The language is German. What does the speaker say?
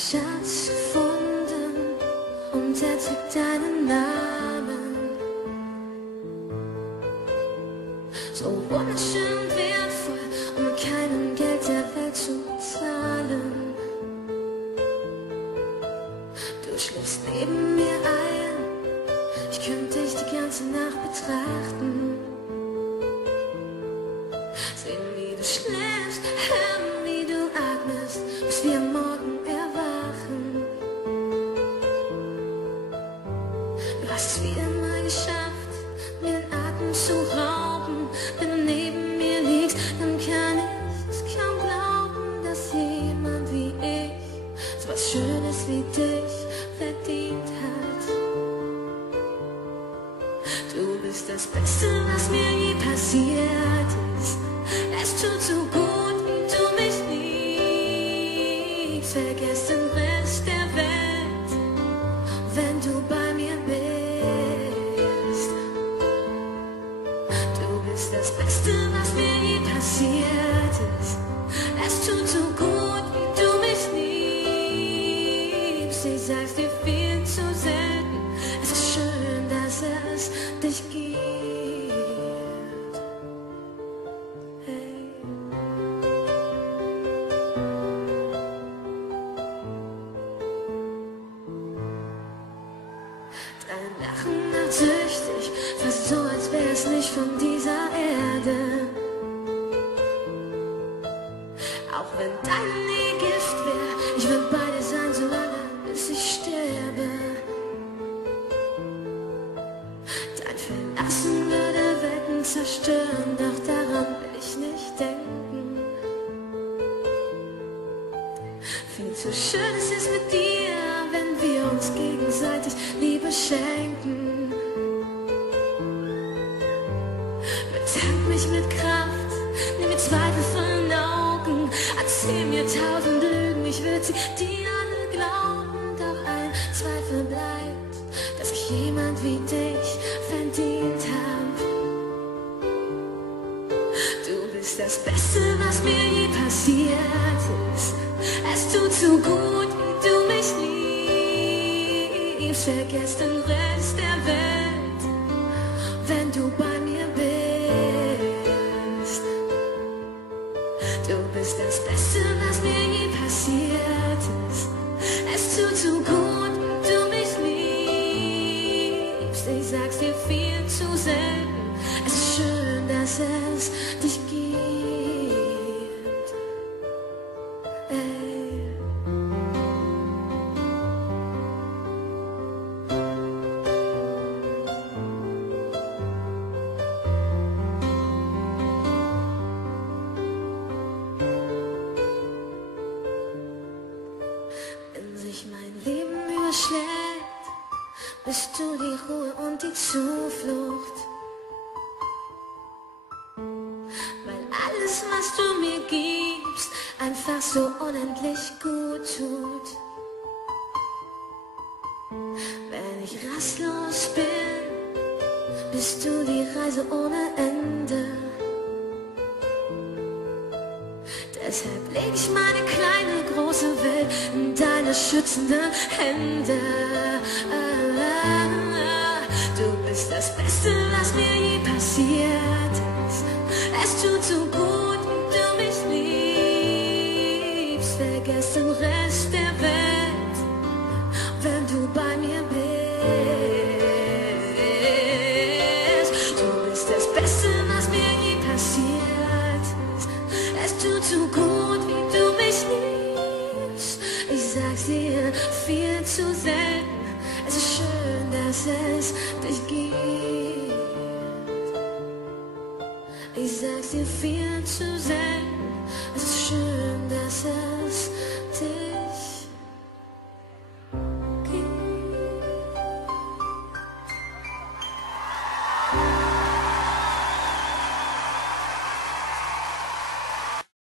Schatz gefunden und er trägt deinen Namen. So wunderschön und wertvoll, um mit keinem Geld der Welt zu zahlen. Du schläfst neben mir ein, ich könnte dich die ganze Nacht betrachten. Sehen, wie du schläfst, hören, wie du atmest, bis wir am Morgen erwachen. Du hast es wie immer geschafft, mir den Atem zu rauben. Wenn du neben mir liegst, dann kann ich es kaum glauben, dass jemand wie ich so was Schönes wie dich verdient hat. Du bist das Beste, was mir je passiert ist. Es tut so gut, wie du mich liebst. Vergiss den Rest der Welt, wenn du bei mir bist. Du bist das Beste, was mir je passiert ist. Es tut so gut, wie du mich liebst. Ich sag's dir viel zu selten. Es ist schön, dass es dich gibt. Dein Lachen macht süchtig, fast so, als wär's nicht von dieser Erde. Auch wenn deine Nähe Gift wär, ich würd bei dir sein, solange bis ich sterbe. Dein Verlassen würde Welten zerstören, doch daran will ich nicht denken. Viel zu schön ist es mit dir, wenn wir uns gegenseitig Liebe schenken. Betank mich mit Kraft, nimm mir Zweifel von den Augen, erzähl mir 1000 Lügen, ich will sie dir alle glauben. Doch ein Zweifel bleibt, dass ich jemand wie dich verdient hab. Du bist das Beste, was mir je passiert ist. Es tut so gut, wie du mich liebst. Vergiss den Rest der Welt, wenn du bei mir bist. Du bist das Beste, was mir je passiert ist. Es tut so gut, wie du mich liebst. Ich sag's dir viel zu selten. Es ist schön, dass es dich gibt. Wenn sich mein Leben überschlägt, bist du die Ruhe und die Zuflucht. Weil alles, was du mir gibst, einfach so unendlich gut tut. Wenn ich rastlos bin, bist du die Reise ohne Ende. Deshalb leg ich meine kleine, große Welt in deine schützenden Hände. Du bist das Beste, was mir je passiert ist. Es tut so gut, wie du mich liebst. Vergiss den Rest der Welt, wenn du bei mir bist. Du bist das Beste, was mir je passiert ist. Es tut so gut, wie du mich liebst. Ich sag's dir viel zu selten. Es ist schön, dass es dich gibt. Ich sag's dir viel zu selten. Es ist schön, dass es